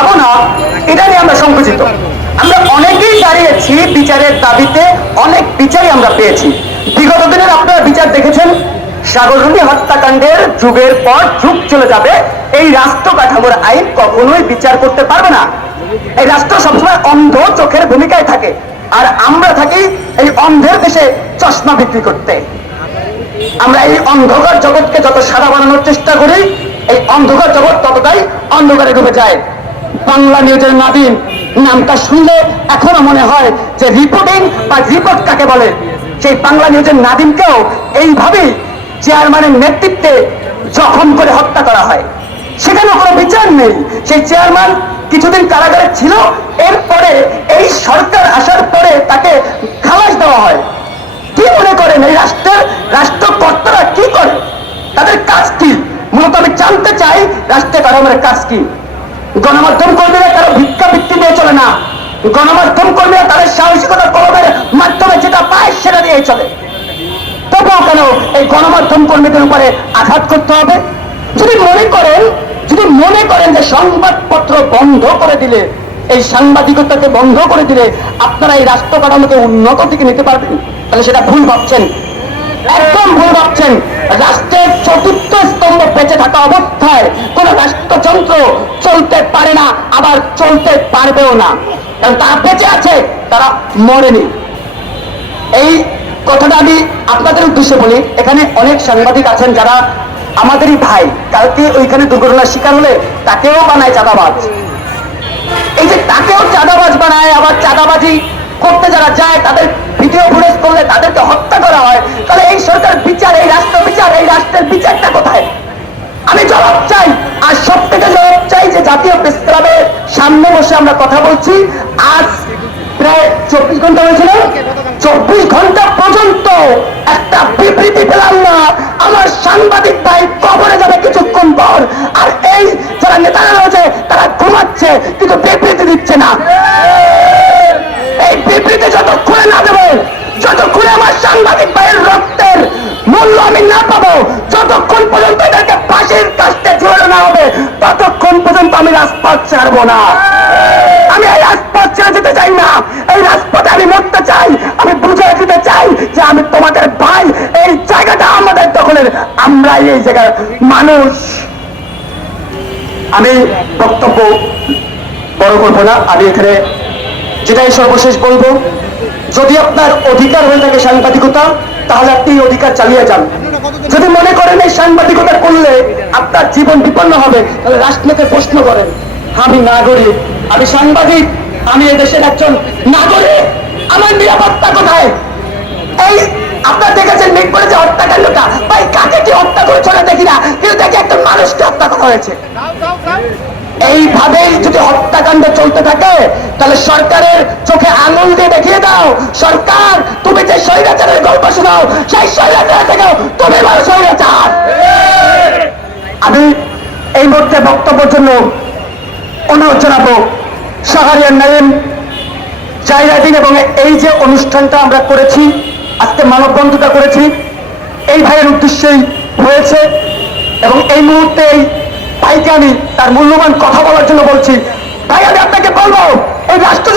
পাবো না, এটা নিয়ে আমরা সংকুচিত। আমরা অনেকেই দাঁড়িয়েছি বিচারের দাবিতে, অনেক বিচারই আমরা পেয়েছি। বিগত দিনের আপনারা বিচার দেখেছেন সাগররুনি হত্যাকাণ্ডের যুগের পর যুগ চলে যাবে। এই রাষ্ট্র কাঠামোর আইন কখনোই বিচার করতে পারবে না। এই রাষ্ট্র সবসময় অন্ধ চোখের ভূমিকায় থাকে, আর আমরা থাকি এই অন্ধের দেশে চশমা বিক্রি করতে। আমরা এই অন্ধকার জগৎকে যত সাদা বানানোর চেষ্টা করি, এই অন্ধকার জগৎ ততটাই অন্ধকারে ডুবে যায়। বাংলা নিউজের নাদিন নামটা শুনলে এখনও মনে হয় যে রিপোর্টিং বা রিপোর্ট কাকে বলে? সেই বাংলা নিউজের নাদিমকেও এইভাবেই চেয়ারম্যানের নেতৃত্বে জখম করে হত্যা করা হয়। সেখানে কোনো বিচার নেই। সেই চেয়ারম্যান কিছুদিন কারাগারে ছিল, এরপরে এই সরকার আসার পরে তাকে খালাস দেওয়া হয়। কি মনে করেন এই রাষ্ট্রের রাষ্ট্রকর্তারা কি করে? তাদের কাজ কি? মূলত আমি জানতে চাই রাষ্ট্রের কাঠামোর কাজ কি। গণমাধ্যম কর্মীরা কারও ভিক্ষা বৃত্তি দিয়ে চলে না। গণমাধ্যম কর্মীরা তাদের সাহসিকতা কলমের মাধ্যমে যেটা পায় সেটা দিয়ে চলে। তবুও কেন এই গণমাধ্যম কর্মীদের উপরে আঘাত করতে হবে? যদি মনে করেন, যদি মনে করেন যে সংবাদপত্র বন্ধ করে দিলে, এই সাংবাদিকতাকে বন্ধ করে দিলে আপনারা এই রাষ্ট্র কাঠামোকে উন্নত দিকে নিতে পারবেন? তাহলে সেটা ভুল ভাবছেন। একদম ভুল ভাবছেন। রাষ্ট্রের চতুর্থ স্তম্ভ বেঁচে থাকা অবস্থায় কোন রাষ্ট্রযন্ত্র চলতে পারে না আবার চলতে পারবেও না। কারণ তারা বেঁচে আছে, তারা মরেনি। এই কথাটা আমি আপনাদের উদ্দেশ্যে বলি। এখানে অনেক সাংবাদিক আছেন যারা আমাদেরই ভাই। কালকে ওইখানে দুর্ঘটনার শিকার হলে তাকেও বানায় চাঁদাবাজ। এই যে তাকেও চাঁদাবাজ বানায়, আবার চাঁদাবাজি করতে যারা যায়, তাদের ভিডিও ফুটেজ করলে তাদেরকে হত্যা করা হয়। তাহলে এই সরকার বিচার, এই রাষ্ট্র আমরা কথা বলছি। আজ প্রায় চব্বিশ ঘণ্টা হয়েছিল। চব্বিশ ঘণ্টা পর্যন্ত একটা বিবৃতি পেলাম না। আমার সাংবাদিক ভাই কবরে যাবে কিছুক্ষণ পর। আর এই যারা নেতারা রয়েছে, তারা ঘুমাচ্ছে, কিন্তু বিবৃতি দিচ্ছে না। এই বিবৃতি যতক্ষণে না দেবো, যতক্ষণে আমার সাংবাদিক ভাইয়ের রক্তের মূল্য আমি না পাবো, যতক্ষণ পর্যন্ত এদেরকে ফাঁসির কাছতে ঝুলানো না হবে, ততক্ষণ পর্যন্ত আমি রাজপথ ছাড়বো না। আমি এই রাজপথ ছেড়ে যেতে চাই না। এই রাজপথে আমি মরতে চাই। আমি বুঝিয়ে দিতে চাই যে আমি তোমাদের ভাই। এই জায়গাটা আমাদের দখলের। আমরা এই জায়গার মানুষ। আমি বক্তব্য বড় করব না। আমি এখানে যেটাই সর্বশেষ বলব, যদি আপনার অধিকার হয়ে থাকে সাংবাদিকতা, তাহলে আপনি অধিকার চালিয়ে যান। যদি মনে করেন এই সাংবাদিকতা করলে আপনার জীবন বিপন্ন হবে, তাহলে রাষ্ট্রকে প্রশ্ন করেন, আমি নাগরিক। আমি সাংবাদিক, আমি এই দেশের একজন নাগরিক। আমার নিরাপত্তা কোথায়? এই, আপনার দেখেছেন মিটপুরে যে হত্যাকাণ্ডটা ভাই, কাকে কি হত্যা করে চলে দেখি না। কিন্তু দেখি একটা মানুষকে হত্যা করা হয়েছে। এইভাবেই যদি হত্যাকাণ্ড চলতে থাকে, তাহলে সরকারের চোখে আঙুল দিয়ে দেখিয়ে দাও। সরকার, তুমি যে স্বৈরাচারের গল্প শোনাও, সেই স্বৈরাচার থেকেও তুমি বড় স্বৈরাচার আমি এই মুহূর্তে বক্তব্যের জন্য অনুরোধ জানাব সাহারিয়ার নাইম জাইরাদিন এবং এই যে অনুষ্ঠানটা আমরা করেছি, আজকে মানববন্ধুটা করেছি, এই ভাইয়ের উদ্দেশ্যেই হয়েছে এবং এই মুহূর্তে এই ভাইকে আমি তার মূল্যবান কথা বলার জন্য বলছি। ভাই, আমি আপনাকে বলব, এই রাষ্ট্র